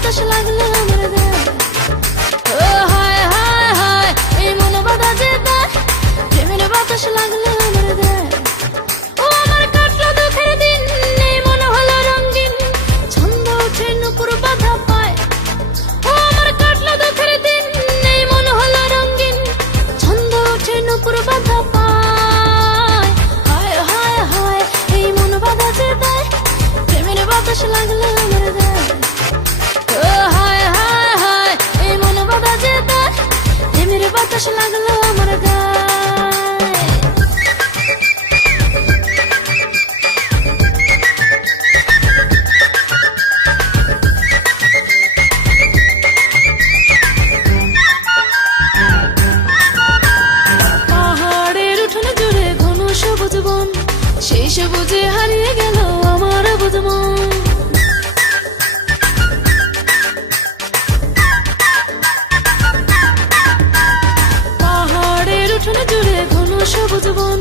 বাতাস লাগলো আমার গায়ে। ও হায় হায় হায় এই মন বাধা যে দেয়, প্রেমের বাতাস লাগলো আমার গায়ে। ও আমার কাটলো দুঃখের দিন, এই মন হলো রঙিন, ছন্দ ওঠে নুপুর বাধা পায়। ও আমার কাটলো দুঃখের দিন, এই মন হলো রঙিন, ছন্দ ওঠে নুপুর বাধা পায়। হায় হায় হায় এই মন বাধা যে দেয়, প্রেমের বাতাস লাগলো আমার গায়ে। ও হায় হায় হায় এই মন বাধা যে দেয়, প্রেমের বাতাস লাগলো আমার গায়ে। পাহাড়ের উঠোনে জুড়ে ঘন সবুজ বন, সেই সবুজে হারিয়ে গেল আমার বুঝ মন। পাহাড়ের উঠোনে জুড়ে ঘন সবুজ বন,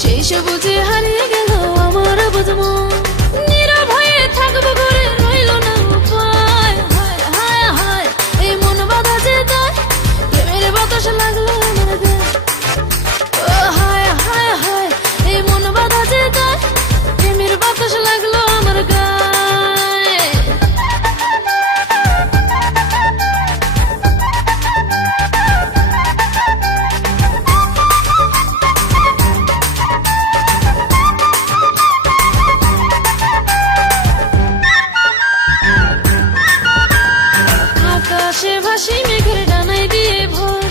সেই সবুজে হারিয়ে গেল আমার বুঝ মন। নীরব হয়ে থাকবো ঘরে রইল না উপায়। হায় হায় হায় এই মন বাধা যে দেয়, প্রেমের বাতাস লাগলো আমার গায়ে। ও হায় হায় হায় এই মন বাধা যে দেয়, প্রেমের বাতাস লাগলো আমার গায়ে। আকাশে ভাসি মেঘের ডানায় দিয়ে ভোর,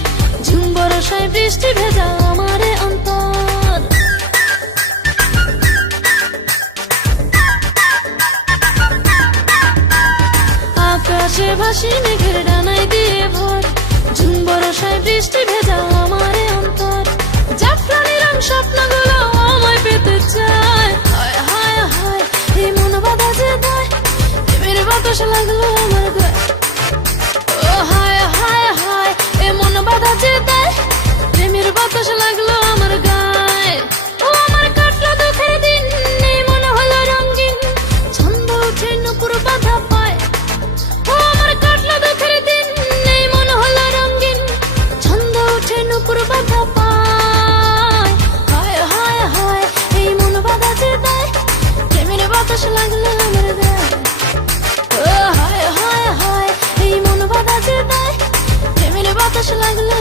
ঝুম বরষায় বৃষ্টি ভেজা আমারে অন্তর। আকাশে ভাসি মেঘের ডানায় দিয়ে ভোর, ঝুম বরষায় বৃষ্টি ভেজা আমারে অন্তর। জাফরানি রং স্বপ্নগুলো আমায় পেতে চায়। হায় হায় হায় এই মন বাধা যে দেয়, প্রেমের বাতাস লাগলো আমার গায়ে। ও হায় হায় হায় এ মন বাধা যে দেয়, প্রেমের বাতাস লাগলো আমার গায়ে। ও আমার কাটলো দুঃখের দিন, এই মন হলো রঙিন, ছন্দ ওঠে নুপুর বাধা পায়। ও আমার কাটলো দুঃখের দিন, এই মন হলো রঙিন, ছন্দ ওঠে নুপুর বাধা পায়। হায় হায় হায় এই মন বাধা যে দেয়, প্রেমের বাতাস লাগলো আমার গায়ে। ও হায় হায় হায় এই মন বাধা যে দেয়, প্রেমের বাতাস লাগলো।